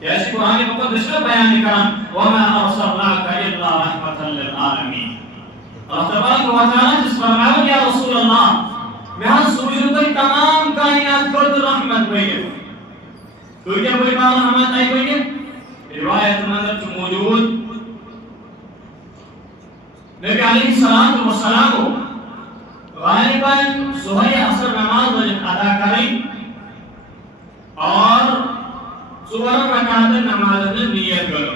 جیسے قرآن مقدس میں بیان کران وما ارسلناک الا رحمتا للعالمین. اللہ تبارک و تعالی جس فرمایا یا رسول اللہ میں سوچوں تو تمام کائنات کو رحمت بھیجے. تو کیا کوئی بات رحمت نہیں بھیجے؟ روایت میں موجود نبی علیہ الصلوۃ والسلام غالباً ظہر عصر نماز ادا کریں اور ژور رکعت نماز نیت کرو.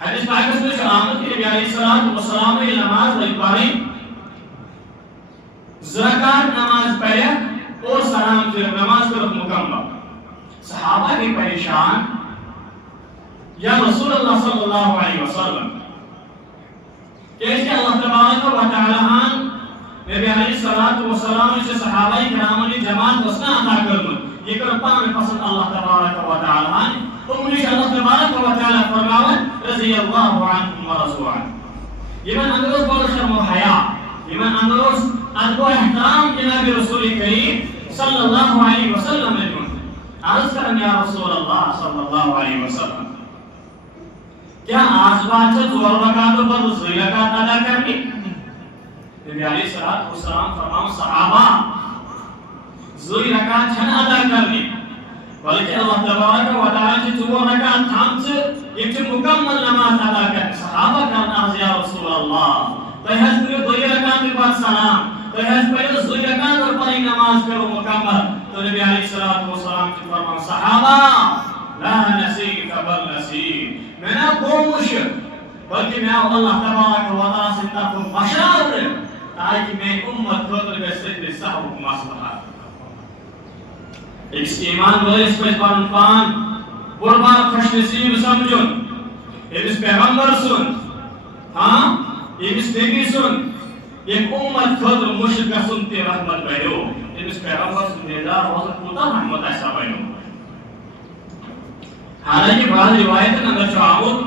حدیث پاک میں آمد کہ نبی علیہ السلام نے نماز پڑھی، زکات نماز پڑھی اور سلام پھر نماز پر مکمل. صحابہ بھی پریشان، یا رسول اللہ صلی اللہ علیہ وسلم کیسے اللہ تبارک و تعالی نبی علیہ السلام سے صحابہ کرام نے جماعت وسنا عطا کرن یہ کر پانے پسند اللہ تبارک و تعالی تمہیں اللہ تبارک و تعالی فرماون رضی اللہ عنہم ورضوا عنہ. یہ من اندرس بول شرم و حیا، یہ من اندرس ادب و احترام جناب رسول کریم صلی اللہ علیہ وسلم نے عرض کرن یا رسول اللہ صلی اللہ علیہ وسلم کیا آج بات سے ظہر رکعتوں پر دوسری رکعت ادا کرنی؟ نبی علیہ السلام فرماؤں صحابہ دوسری رکعت چھن ادا کرنی بلکہ اللہ تبارک و تعالی سے ظہر رکعت تھام سے ایک مکمل نماز ادا کرنی. صحابہ کرنا یا رسول اللہ تو حج پر دوسری رکعت کے بعد سلام تو حج پر دوسری رکعت اور پڑھی نماز کرو مکمل. تو نبی علیہ السلام کی فرماؤں صحابہ لا نسیک بل نسیک میں نہ کومش بلکہ میں اللہ تبارک و تعالی سے طرف بشار تاکہ میں امت خطر بسر صحب مصلحہ. اس ایمان والے اس پر پان قربان خوش نصیب سمجھن اس پیغمبر سن ہاں اس نبی سن ایک امت خطر مشرق سنتے رحمت بہو اس پیغمبر سن نیدار وقت کوتا رحمت ایسا بہو. حالانکہ بعض روایتیں اندر سے آمد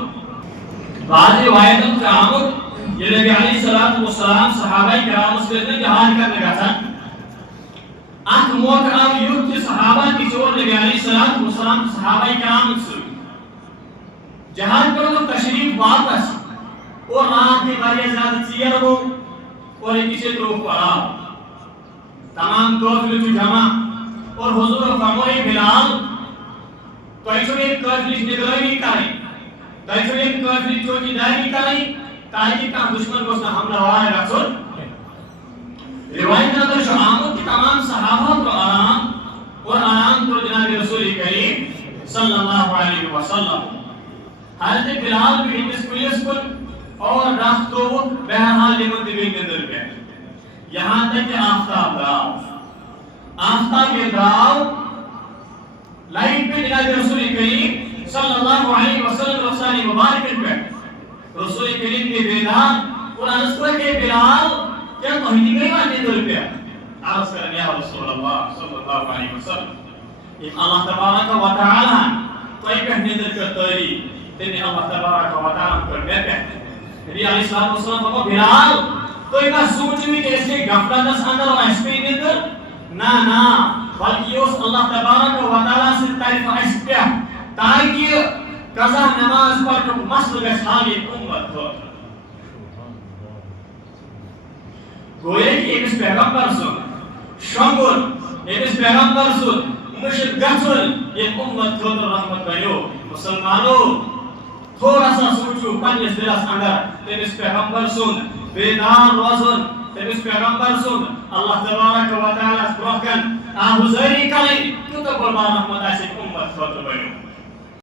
یہ نبی علیہ السلام صحابہ کرام سے جہاد کرنے کا تھا. اخ موقع آو یوت کے صحابہ کی چور نبی علیہ السلام صحابہ کرام سے جہاد کرو تو تشریف واپس اور رات کے بارے زیادہ چیر ہو اور ایک اسے طرف پڑا تمام قافلے جو جمع اور حضور فرمائے بلال تو ایک قافلے نگرانی کریں تو ایک قافلے چوکیداری کریں تاکہ کام دشمن کو اس حملہ ہوائے رسول. روایت میں اندر آمد کی تمام صحابہ کو آرام تو جناب رسول کریم صلی اللہ علیہ وسلم. حضرت بلال بھی اس پولیس کو اور راہ تو بہرحال لیمن دیوین کے اندر گئے یہاں تک کہ آفتاب کے داؤ لائٹ پہ جناب رسول کریم صلی اللہ علیہ وسلم رخصانی مبارک پہ رسول کریم کے بیدار اور انسکر کے بلال کیا توحیدی گئی مانے دل پہ عرض کرن یا رسول اللہ صلی اللہ علیہ وسلم ایک اللہ تبارک و تعالی تو ایک کہنے دل کر تاری تینے اللہ تبارک و تعالی پر میں کہتے نبی علیہ السلام کو بلال تو ایک سوچ میں کہ اس کے گفلہ دس اندر اور اس پہ اندر نا بلکہ اس اللہ تبارک و تعالی سے تعریف اس پہ تاکہ قضا نماز پر مسل گشھالی امت ہو. گوئے کہ اس پیغمبر سن شنگل اس پیغمبر سن مشرق گھسل یہ امت خود رحمت بنیو. مسلمانوں تھوڑا سا سوچو پنجس دلس اندر اس پیغمبر سن بیدار روزن اس پیغمبر سن اللہ تبارک و تعالی برکن آہوزاری کریں تو قربان رحمت ایسی امت خود بنیو.